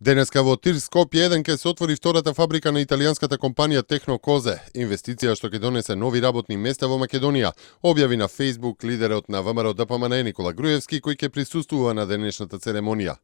Денеска во Тир Скопје 1 ќе се отвори втората фабрика на италијанската компанија Технокозе, инвестиција што ќе донесе нови работни места во Македонија, објави на Facebook лидерот на ВМРО ДПМНЕ Никола Груевски, кој ќе присуствува на денешната церемонија.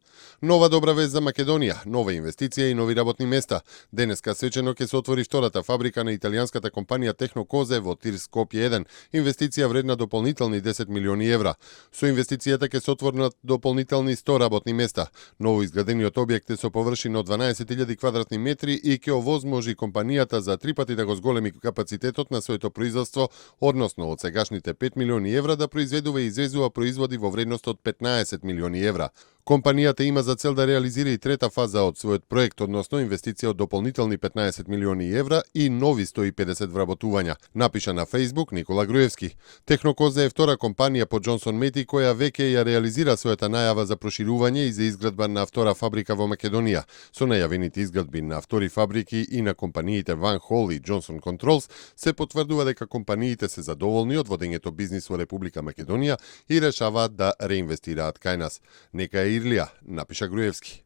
Нова добра вест за Македонија, нова инвестиција и нови работни места. Денеска свечено ќе се отвори втората фабрика на италијанската компанија Технокозе во Тир Скопје 1, инвестиција вредна дополнителни 10 милиони евра. Со инвестицијата ќе се отворат дополнителни 100 работни места. Ново изградениот објект со површина од 12.000 квадратни метри и ќе овозможи компанијата за 3 пати да го зголеми капацитетот на своето производство, односно од сегашните 5 милиони евра да произведува и извезува производи во вредност од 15 милиони евра. Компанијата има за цел да реализира и трета фаза од својот проект, односно инвестиција од дополнителни 15 милиони евра и нови 150 вработувања, напиша на Facebook Никола Груевски. Технокозе е втора компанија по Джонсон Мети која веќе ја реализира својата најава за проширување и за изградба на втора фабрика во Македонија. Со најавените изградби на втори фабрики и на компаниите Ван Хол и Джонсон Контролс се потврдува дека компаниите се задоволни од водењето бизнис во Република Македонија и решаваат да реинвестираат кај нас. Нека е Ирлија, напиша Груевски.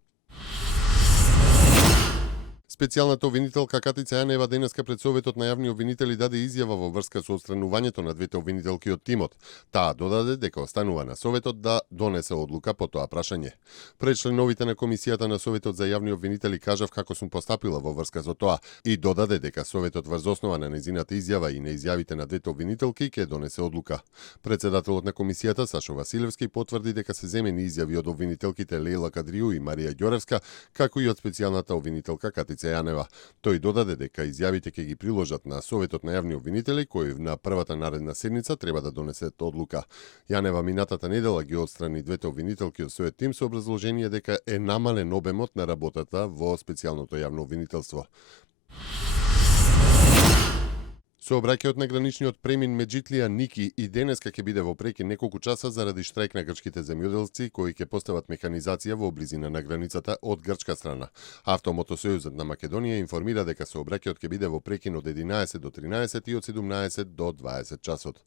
Специјалната обвинителка Катица Јанева денеска пред Советот на јавни обвинители даде изјава во врска со отстранувањето на двете обвинителки од тимот. Таа додаде дека останува на Советот да донесе одлука по тоа прашање. Пред членовите на Комисијата на Советот за јавни обвинители кажав како сум постапила во врска со тоа и додаде дека Советот врз основа на нејзината изјава и на изјавите на двете обвинителки ќе донесе одлука. Председателот на Комисијата Сашо Василевски потврди дека се земени изјави од обвинителките Лејла Кадрију и Марија Ѓоревска, како и од специјалната обвинителка Катица Јанева. Тој додаде дека изјавите ќе ги приложат на Советот на јавни обвинители, кој на првата наредна седница треба да донесет одлука. Јанева минатата недела ги отстрани двете обвинителки од својот тим со образложение дека е намален обемот на работата во специјалното јавно обвинителство. Сообраќајот на граничниот премин Меджитлија Ники и денеска ќе биде во прекин неколку часа заради штрајк на грчките земјоделци кои ќе постават механизација во близина на границата од грчка страна. Автомотосојузот на Македонија информира дека сообраќајот ќе биде во прекин од 11 до 13 и од 17 до 20 часот.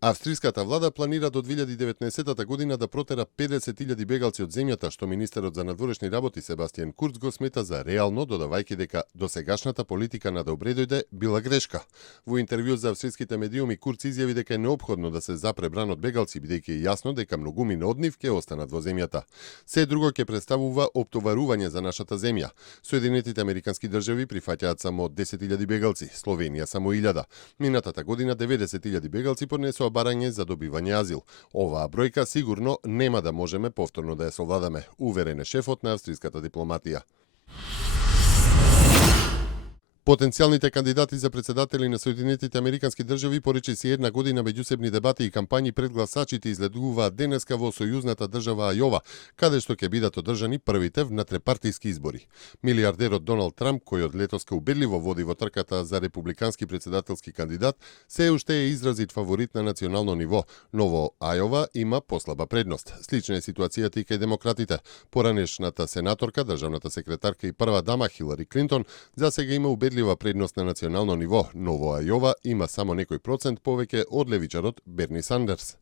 Австриската влада планира до 2019 година да протера 50.000 бегалци од земјата, што министерот за надворешни работи Себастијан Курц го смета за реално, додавајќи дека досегашната политика на Добредојде била грешка. Во интервју за австриските медиуми Курц изјави дека е неопходно да се запре бран од бегалци, бидејќи е јасно дека многумина од нив ќе останат во земјата. Се друго ќе представува оптоварување за нашата земја. Соединетите американски држави прифаќаат само 10.000 бегалци, Словенија само 1.000. Минатата година 90.000 бегалци поднесоа барање за добивање азил. Оваа бројка сигурно нема да можеме повторно да ја совладаме, уверен е шефот на австриската дипломатија. Потенцијалните кандидати за председатели на Соединетите американски држави поречиси една година меѓусебни дебати и кампањи пред гласачите излегуваат денеска во сојузната држава Ајова, каде што ќе бидат одржани првите внатрепартиски избори. Милијардерот Доналд Трамп, кој од летоска убедливо води во трката за републикански председателски кандидат, се уште е изразит фаворит на национално ниво, но во Ајова има послаба предност. Слична е ситуацијата и кај демократите. Поранешната сенаторка, државната секретарка и прва дама Хилари Клинтон за сега има убедлива предност на национално ниво, но во Ајова има само некој процент повеќе од левичарот Берни Сандерс.